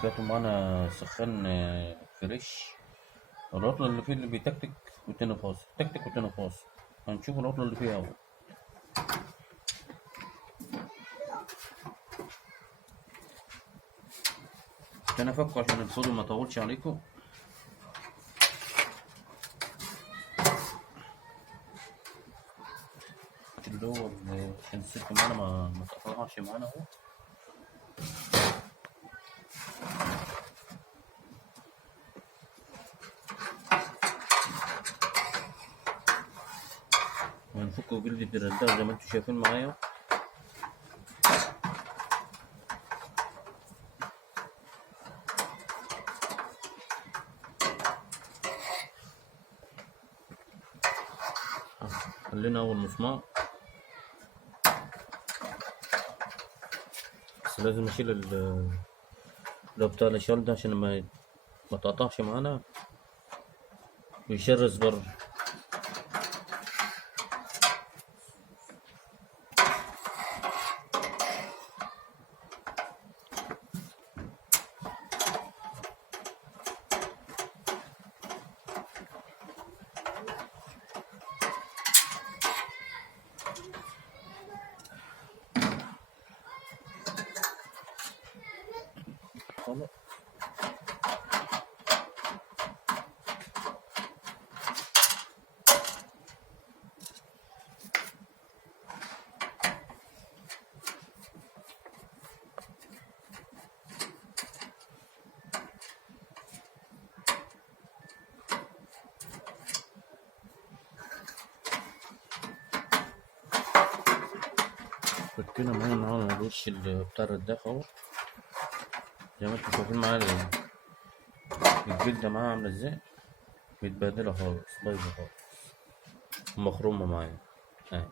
وبركاته. معانا سخان فريش. العطلة اللي فيه اللي بيتكتك والتاني فاصل، تكتك والتاني فاصل. هنشوف العطلة اللي فيها أول. عشان أفكه عشان الفيديو ما يطولش عليكم. اللي هو عشان الست معانا ما تقطعش معانا أهو. وهنفكه جلدة الرداخ زي ما انتوا شايفين معايا. خلينا أول مسمار، بس لازم أشيل اللي بتاع الشال ده عشان ما تقطعش معانا ويشرس بره. خلاص. فكينا معانا الوش بتاع الرداخ اهو، زي ما انتوا شايفين معايا. الجلدة معاها عاملة ازاي، متبهدلة خالص، بايظة خالص، مخرومة معايا اهي.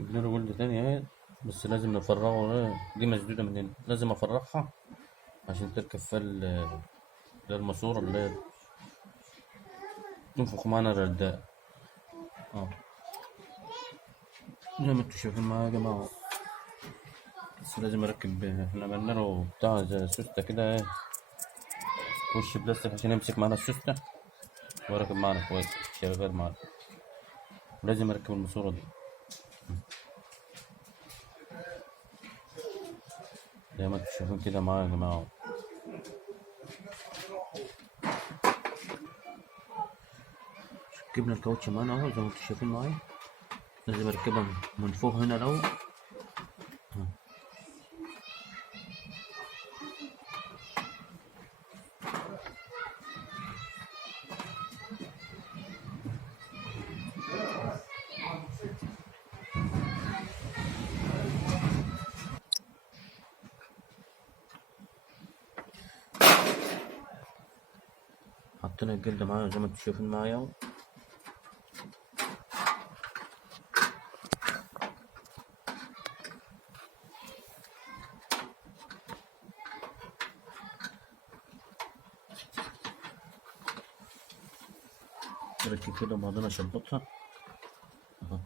جبنا له جلدة تانية اهي، بس لازم نفرغه. دي مسدودة من هنا، لازم افرغها عشان تركب فيها الماسورة اللي هي تنفخ معانا الرداء. اه زي ما انتوا شايفين معايا يا جماعة. بس لازم اركب. احنا عملنا له بتاع زي سوستة كده ايه، وش بلاستيك عشان يمسك معانا السوستة ويركب معانا كويس، شغال معانا. لازم اركب الماسورة دي زي ما انتوا شايفين كده معايا يا جماعة. ركبنا الكاوتش معانا اهو زي ما انتوا شايفين معايا. لازم اركبها من فوق هنا الاول. حطينا الجلدة معايا زي ما انتوا شايفين معايا اهو. نركب كده بعضنا شبطها اهو.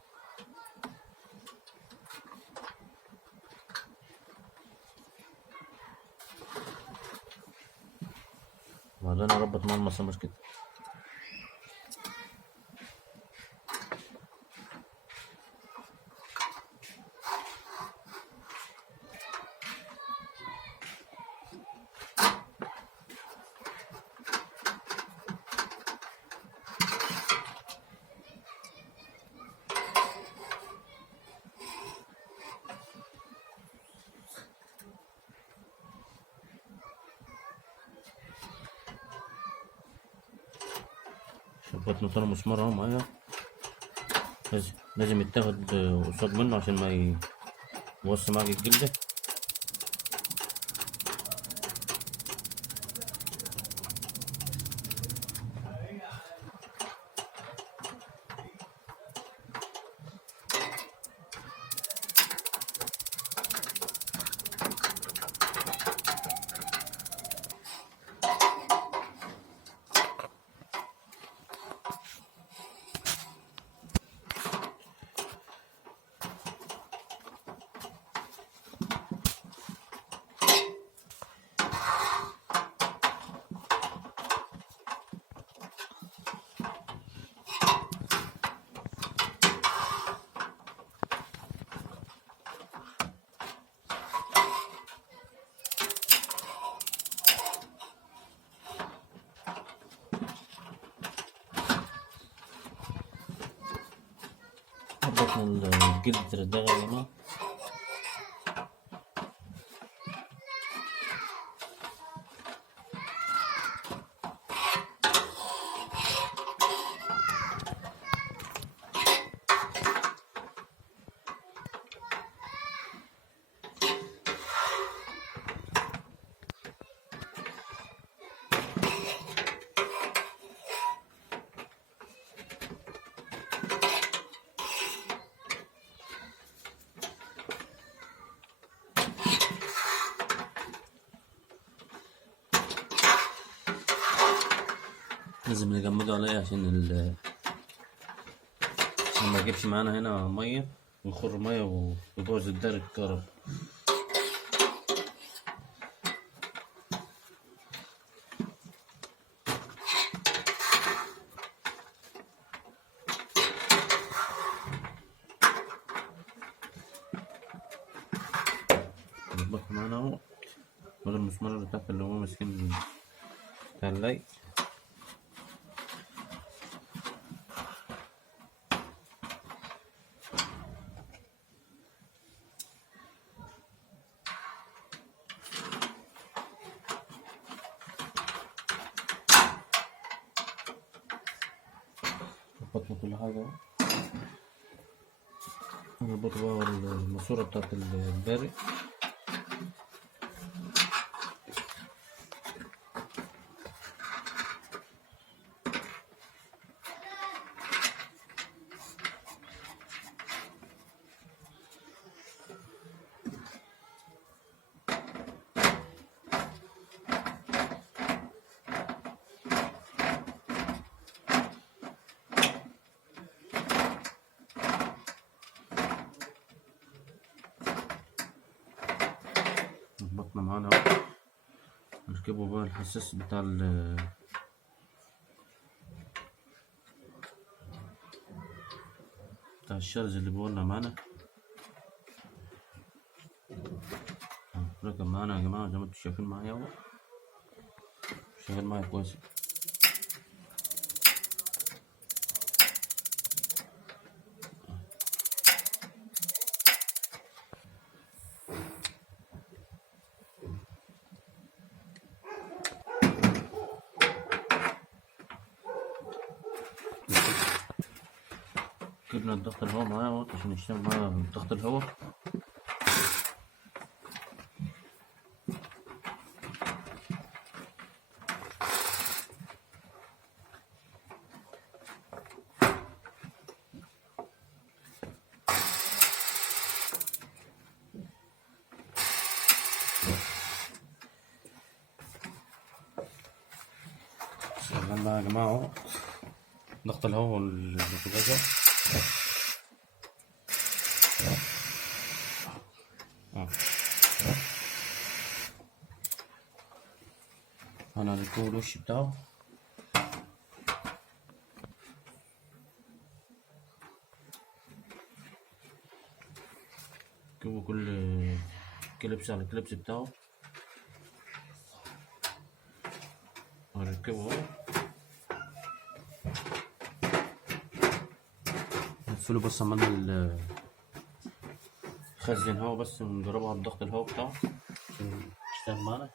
بعدين اربط مع المسامير كده. شبطنا طالع مسمار اهو معايا. لازم يتاخد قصاد منه عشان ما يوصل معاك الجلدة. ربطنا الجلد الرداخ يا جماعة. لازم نجمده عليه عشان ما يجيبش معانا هنا مية ويخر مية ويبوظ الدار الكهرباء. نظبطها معانا اهو، ولا المسمار اللي تحت اللي هو ماسكين بتاع اللي ظبطنا كل حاجة اهو. نربط بقى الماسورة بتاعت الباري. ظبطنا معانا اهو. نركبه بقى الحساس بتاع الشرز اللي بقولنا معانا. ركب معانا يا جماعة زي ما انتم شايفين معايا اهو، شغال معايا كويس. جبنا الضغط الهواء معايا اهو عشان نشتغل معايا ضغط الهواء. شغال معايا يا جماعة اهو ضغط الهواء والبوتاجاز. انا هركبه الوش بتاعه. ركبه كل كليبس على الكليبس بتاعه. هركبه اهو، نقفله بس عمال نخزن هوا بس ونجربه على ضغط الهوا بتاعه عشان يشتغل معانا.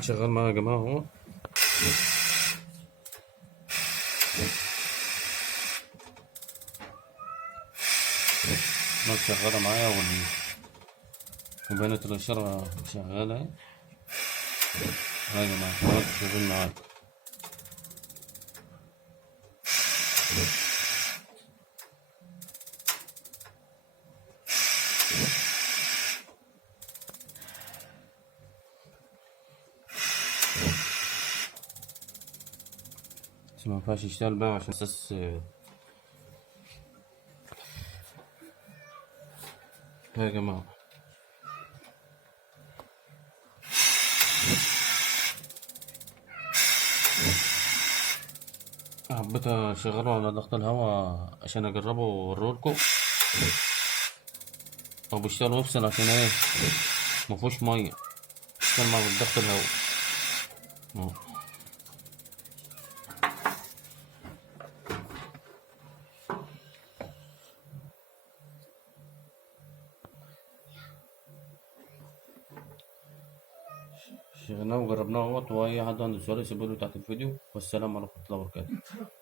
شغال معايا يا جماعة اهو. النار شغالة معايا وبيانات الإشارة شغالة اهي. هاي يا جماعة خلاص شغال معايا. بس مينفعش يشتغل بقى عشان أساس هاي يا جماعة. حبيت اشغله على ضغط الهواء عشان اجربه واوريهولكوا. هو بيشتغل ويفصل عشان ايه؟ مفهوش ميه، بيشتغل مع ضغط الهواء. أهو. شغلناه وجربناه اهوت، واي حد عنده سؤال يسيبه له تحت الفيديو، والسلام عليكم ورحمة الله وبركاته.